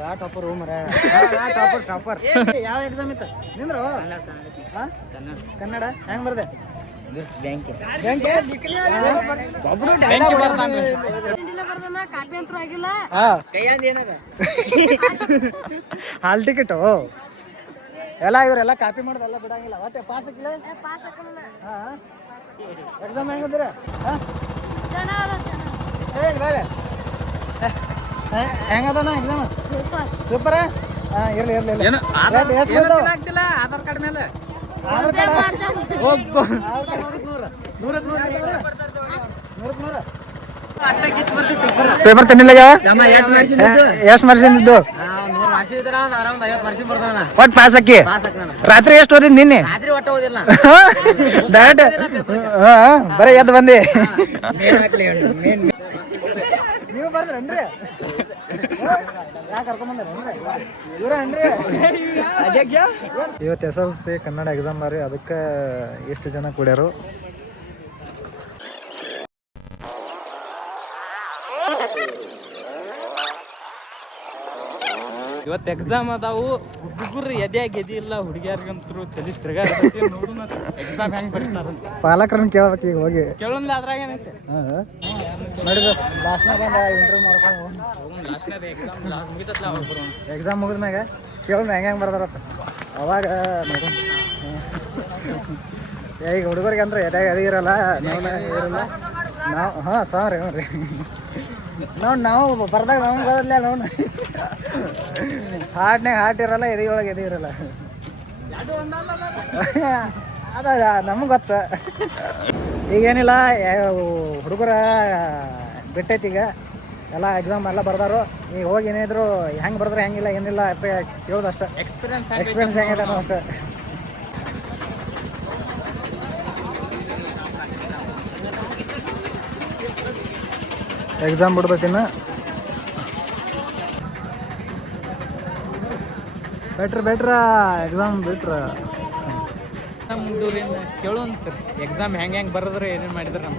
ಯಾ topper ಮರ topper ಯಾವ exam ಇತ್ತು ನಿಂದ್ರು ಕನ್ನಡ ಹೆಂಗ್ ಬರ್ದೆ ಹಾಲ್ ಟಿಕೆಟ್ ಎಲ್ಲ ಇವರೆಲ್ಲ ಕಾಪಿ ಮಾಡೋದೆಲ್ಲ ಬಿಡಂಗಿಲ್ಲ ಒಟ್ಟೆ ಪಾಸ್ ಹಾಕಿಲ್ಲ ಎಕ್ಸಾಮ್ ಹೆಂಗಂದ್ರೆ ಹೆಂಗದಣ್ಣ ಎಕ್ಸಾಮ್ ಸೂಪರ್ ಇರ್ಲಿ ಆಧಾರ್ ಕಾರ್ಡ್ ಮೇಲೆ ಪೇಪರ್ ತಿನ್ನಿಲ್ಲ ಎಷ್ಟು ಮಾರ್ಕ್ಸಿಂದಿದ್ದು ಒಟ್ಟು ಪಾಸ್ ಹಾಕಿ ರಾತ್ರಿ ಎಷ್ಟು ಓದಿದ್ ನಿನ್ನೆ ಡೈರೆಕ್ಟ್ ಬರೀ ಎದ್ದು ಬಂದಿ ನೀವು ಬರ್ದ್ರನ್ರಿ ಇವತ್ತು SSLC ಕನ್ನಡ ಎಕ್ಸಾಮ್ ಬಾರಿ ಅದಕ್ಕೆ ಎಷ್ಟು ಜನ ಕೂಡ್ಯಾರು ಇವತ್ತು ಎಕ್ಸಾಮ್ ಅದಾವು ಹುಡುಗರು ಎದೆ ಇಲ್ಲ ಹುಡುಗಿಯರ್ಗಂತರು ತಲೆ ತಿರ್ಗಾ ನೋಡು ಎಕ್ಸಾಮ್ ಹೆಂಗ್ ಬರೀತಾರಂತ ಪಾಲಕರನ್ನ ಕೇಳ್ಬೇಕು ಈಗ ಹೋಗಿ ಕೇಳೋಲ್ಲ ಅದ್ರಾಗ ಏನೈತೆ ನೋಡಿದ ಲಾಸ್ಟ್ನಾಗ ಇಂಟರ್ವ್ಯೂ ಮಾಡ್ಕೊಂಡು ಎಕ್ಸಾಮ್ ಮುಗಿದ್ಮ್ಯಾಗ ಕೇಳೋಣ ಹೆಂಗೆ ಬರ್ದಾರತ್ತ ಅವಾಗ ನೋಡು ಈಗ ಹುಡುಗರಿಗೆ ಅಂದ್ರೆ ಎದೆ ಅದೇ ಇರಲ್ಲ ಇರಲ್ಲ ನಾವು ಸಾರಿ ನೋಡ್ರಿ ನಾವು ಬರ್ದಾಗ ನಮ್ಗೆ ಬದಲ್ಲ ನೋಡು ಹಾರ್ಟ್ನಾಗ ಹಾರ್ಟ್ ಇರಲ್ಲ ಎದೆಯೊಳಗೆ ಎದೆ ಇರಲ್ಲ ಅದ ನಮ್ಗೆ ಗೊತ್ತ ಈಗೇನಿಲ್ಲ ಹುಡುಗರ ಬಿಟ್ಟೈತಿ ಈಗ ಎಲ್ಲ ಎಕ್ಸಾಮ್ ಎಲ್ಲ ಬರ್ದಾರು ಈಗ ಹೋಗಿ ಏನಿದ್ರು ಹೆಂಗೆ ಬರ್ದ್ರೆ ಹೆಂಗಿಲ್ಲ ಏನಿಲ್ಲ ಕೇಳೋದು ಅಷ್ಟೇ ಎಕ್ಸ್ಪೀರಿಯನ್ಸ್ ಹೆಂಗಿದೆ ಅನ್ನೋ ಅಷ್ಟೇ ಎಕ್ಸಾಮ್ ಬಿಡ್ಬೇಕಿನ್ನು ಬೆಟ್ರ ಎಕ್ಸಾಮ್ ಬಿಟ್ರ ಕೇಳುವಂತ ಎಕ್ಸಾಮ್ ಹೆಂಗೆ ಬರೆದ್ರೆ ಏನೇನು ಮಾಡಿದ್ರೆ ನಮ್ಮ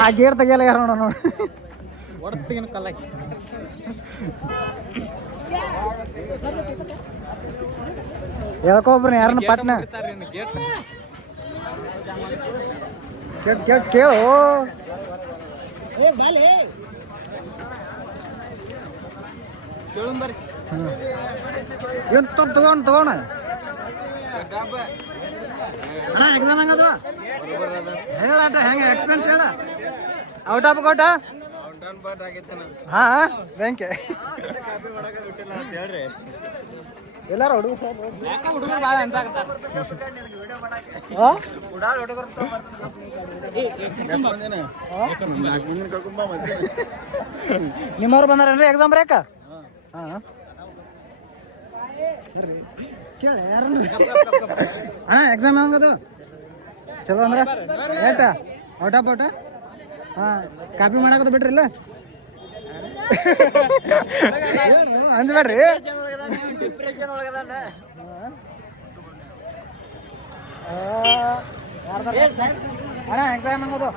ಆ ಗೇಟ್ ತೆಗಿಯಲ್ಲ ಯಾರು ನೋಡ ನೋಡಿ ಒಡತಿಗಿನ ಕಲ್ಲಾಕಿ ಹೇಳ್ಕೊಬ್ರಿ ಯಾರನ್ನ ಪಟ್ನ ಕೇಳು ಕೇಳಂಬರ್ರಿ ಏನು ತಗೋಣ ಅಣ್ಣ ಎಕ್ಸಾಮ್ ಹೆಂಗದ ಹೇಳಾಟ ಹೆಂಗೆ ಎಕ್ಸ್ಪೀರಿಯನ್ಸ್ ಹೇಳ ಔಟ್ ಆಫ್ ಔಟ ಹಾಂ ಬ್ಯಾಂಕೆ ಎಲ್ಲಾರು ಹುಡುಗರು ಭಾಳ ಅನ್ಸಾಕತ್ತಾರ ನಿಮ್ಮವ್ರು ಬಂದಾರೇನ್ರಿ ಎಕ್ಸಾಮ್ ಬರೆಯಕ ಹಾಂ ಕೇಳ ಯಾರನ್ನ ಅಣ್ಣ ಎಕ್ಸಾಮ್ ಹೆಂಗದು ಚಲೋ ಅಂದ್ರೆ ಏಟ ಔಟ್ ಆಫ್ ಔಟ ಹಾಂ ಕಾಪಿ ಮಾಡಾಕದು ಬಿಟ್ರಿಲ್ಲ ಅಂಜಬೇಡ್ರಿ ಅಣ್ಣ ಎಕ್ಸಾಮ್ ಹೆಂಗದು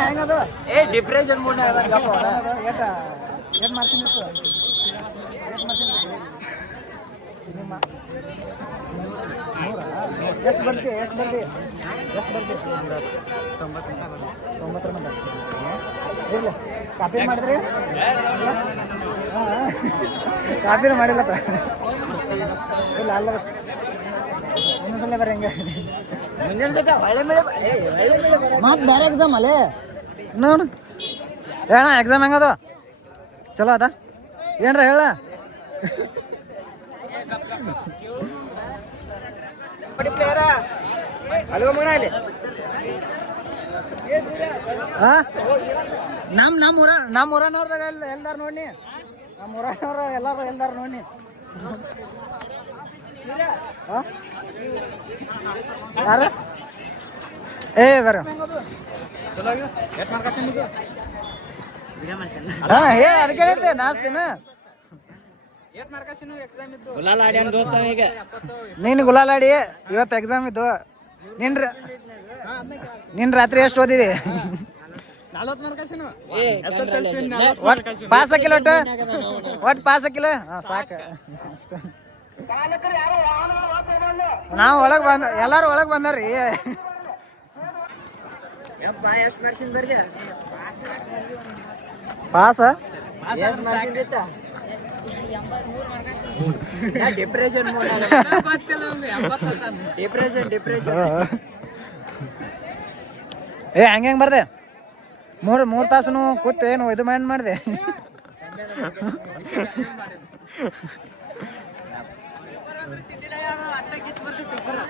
ಹೆಂಗದು ಡಿಪ್ರೆಷನ್ ಮೂಡ್ ಏನು ಮಾಡ್ತೀನಿ ಎಷ್ಟು ಬರ್ತಿ ತೊಂಬತ್ತರ ನಂಬರ್ ಇಲ್ಲ ಕಾಪಿ ಮಾಡಿದ್ರಿ ಕಾಪಿನ ಮಾಡಿಲ್ಲ ಇಲ್ಲ ಅಲ್ಲ ಅಷ್ಟು ಒಂದೊಂದ್ಸಲ ಬರೀ ಹೆಂಗೆ ಮತ್ತೆ ಬೇರೆ ಎಕ್ಸಾಮ್ ಅಲ್ಲೇ ನೋಡು ಹೇಳ ಎಕ್ಸಾಮ್ ಹೆಂಗದ ಚಲೋ ಅದ ಏನ್ರ ಹೇಳ ನಮ್ಮ ಊರನವ್ರ ಎಲ್ಲಾರು ನೋಡಿ ನಮ್ಮ ಊರನವ್ರ ಎಲ್ಲಾರು ಎಲ್ಲಾರು ನೋಡಿ ಯಾರು ಏ ಬರ ಹೇಳ ಅದಕ್ಕೆ ಹೇಳ್ತೆ ನಾಸ್ತಿನ ನೀನು ಗುಲಾಲಾಡಿ ಇವತ್ತು ಎಕ್ಸಾಮ್ ಇದ್ದು ನಿನ್ ರಾತ್ರಿ ಎಷ್ಟು ಓದಿದಿ 40 ಮಾರ್ಕಸಿನ ಒಟ್ಟು ಪಾಸ್ ಹಾಕಿಲ್ಲ ಒಟ್ಟು ಪಾಸ್ ಹಾಕಿಲ್ಲ ಹಾಂ ಸಾಕು ಅಷ್ಟೇ ನಾವು ಒಳಗೆ ಬಂದ ಎಲ್ಲಾರು ಒಳಗೆ ಬಂದಾರ್ರಿ ಪಾಸ ಡಿಪ್ರೆಷನ್ ಏ ಹೆಂಗೆ ಬರ್ದೆ ಮೂರು ತಾಸು ಕೂತ್ ಏನು ಇದು ಮಾಡಿದೆ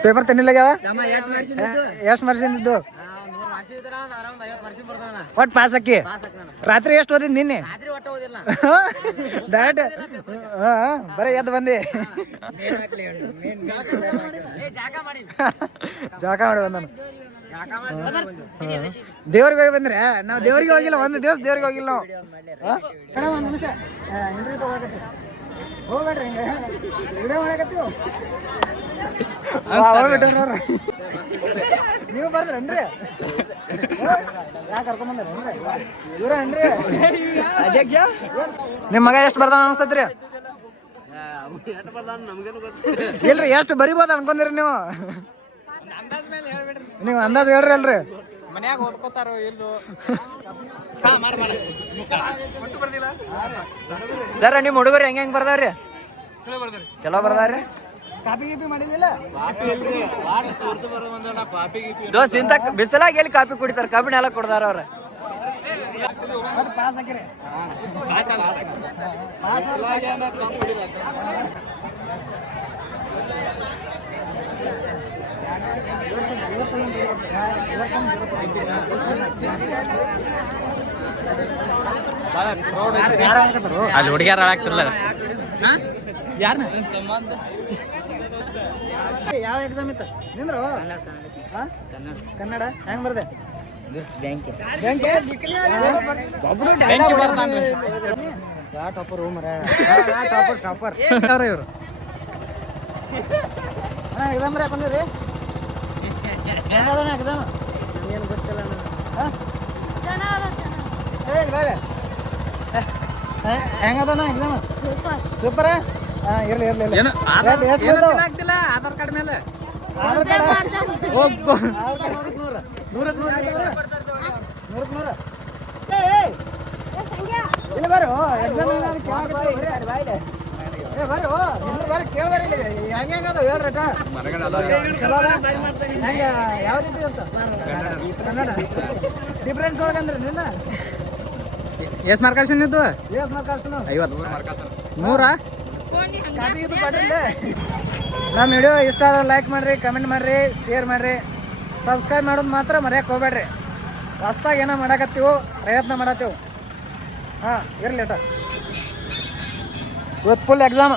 ಪೇಪರ್ ತಿನ್ನಿಲ್ಲಾಗ್ಯಾವ ಎಷ್ಟು ಮಾರ್ಕ್ಸಿಂದಿದ್ದು ಒಟ್ಟು ಪಾಸ್ ಹಾಕಿ ರಾತ್ರಿ ಎಷ್ಟು ಓದಿದ್ ನಿನ್ನೆ ಡೈರೆಕ್ಟ್ ಬರೀ ಎದ್ದು ಬಂದಿ ಜಾಕ ಮಾಡಿ ಬಂದನು ದೇವ್ರಿಗೆ ಹೋಗಿ ಬಂದ್ರೆ ನಾವು ದೇವ್ರಿಗೆ ಹೋಗಿಲ್ಲ ಒಂದು ದಿವಸ ದೇವ್ರಿಗೆ ಹೋಗಿಲ್ಲ ನಾವು ಒಂದು ನಿಮಿಷ ಹೋಗ್ಬೇಡ್ರಿ ಹಿಂಗೆ ವಿಡಿಯೋ ಮಾಡಕತ್ತೀವಿ ಹೋಗ್ಬಿಟ್ಟವ್ರ ನೀವು ಬರ್ದ್ರೇನ್ರಿ ಯಾಕೆ ಕರ್ಕೊಂಬಂದ್ರಿ ಇವ್ರೇನ್ರಿ ಅಧ್ಯಕ್ಷ ನಿಮ್ಮ ಮಗ ಎಷ್ಟು ಬರ್ತಾನ ಅನ್ಸ್ತತ್ರಿ ಇಲ್ರಿ ಎಷ್ಟು ಬರಿಬೋದು ಅನ್ಕೊಂಡ್ರಿ ನೀವು ಅಂದಾಜ್ ಹೇಳ್ರಿ ಅಲ್ರಿ ಮನ್ಯಾಗ ಓದ್ಕೋತಾರೋ ಇಲ್ಲೋ ಸರ್ ನಿಮ್ಮ ಹುಡುಗರು ಹೆಂಗ್ ಬರ್ದಾವ್ರಿ ಚಲೋ ಬರ್ದಾವ್ರಿ ಕಾಪಿ ಗೀಪಿ ಮಾಡಿದಿಲ್ಲ ದೋಸ್ತ್ ಇಂತ ಬಿಸಿಲಾಗಿ ಎಲ್ಲಿ ಕಾಪಿ ಕುಡಿತಾರ ಕಬ್ಬಿಣ ಎಲ್ಲ ಕೊಡ್ತಾರ ಅವ್ರ ಪಾಸ್ ಹಾಕಿರಿ ಅಲ್ಲಿ ಹುಡುಗಿಯಾರ ಆಡಾಕ್ತಿರಲ್ಲ ಯಾರನ್ನ ಯಾವ ಎಕ್ಸಾಮ್ ಇತ್ತು ನಿಂದ್ರು ಕನ್ನಡ ಹೆಂಗ್ ಬರ್ದೆ ಯಾವ ಟಾಪರ್ ಟಾಪರ್ ಇವರು ಎಕ್ಸಾಮ್ ಬರೀ ಹಾಕೊಂಡ್ರಿ ಹೆಂಗದ ಎಕ್ಸಾಮ್ ಏನು ಗೊತ್ತಿಲ್ಲ ಹೆಂಗದಣ್ಣ ಎಕ್ಸಾಮ್ ಸೂಪರ್ ಇರ್ಲಿ ಆಧಾರ್ ಕಾರ್ಡ್ ಮೇಲೆ ಇಲ್ಲಿ ಬರು ಎಕ್ಸಾಮ್ ಬರು ಕೇಳ್ಬಾರ ಹೆಂಗದ ಹೇಳ್ರಟ ಚಲೋ ಹೆಂಗ ಯಾವ್ದಿತ್ತು ಅಂತ ಕನ್ನಡ ಡಿಫ್ರೆನ್ಸ್ ಒಳಗಂದ್ರಿ ನಿನ್ನ ಎಷ್ಟು ಮಾರ್ಕ್ ಇದ್ದು ಎಸ್ ಮಾರ್ಕ್ಸ್ 50 100 ನಮ್ಮ ವಿಡಿಯೋ ಇಷ್ಟ ಆದ್ರೆ ಲೈಕ್ ಮಾಡಿರಿ ಕಮೆಂಟ್ ಮಾಡಿರಿ ಶೇರ್ ಮಾಡಿರಿ ಸಬ್ಸ್ಕ್ರೈಬ್ ಮಾಡೋದು ಮಾತ್ರ ಮರ್ಯಾಕೆ ಹೋಗ್ಬೇಡ್ರಿ ಹೊಸ್ದಾಗಿ ಏನೋ ಮಾಡಕತ್ತೀವಿ ಪ್ರಯತ್ನ ಮಾಡತ್ತೀವಿ ಹಾಂ ಇರಲಿ ಇವತ್ತು ಫುಲ್ ಎಕ್ಸಾಮ್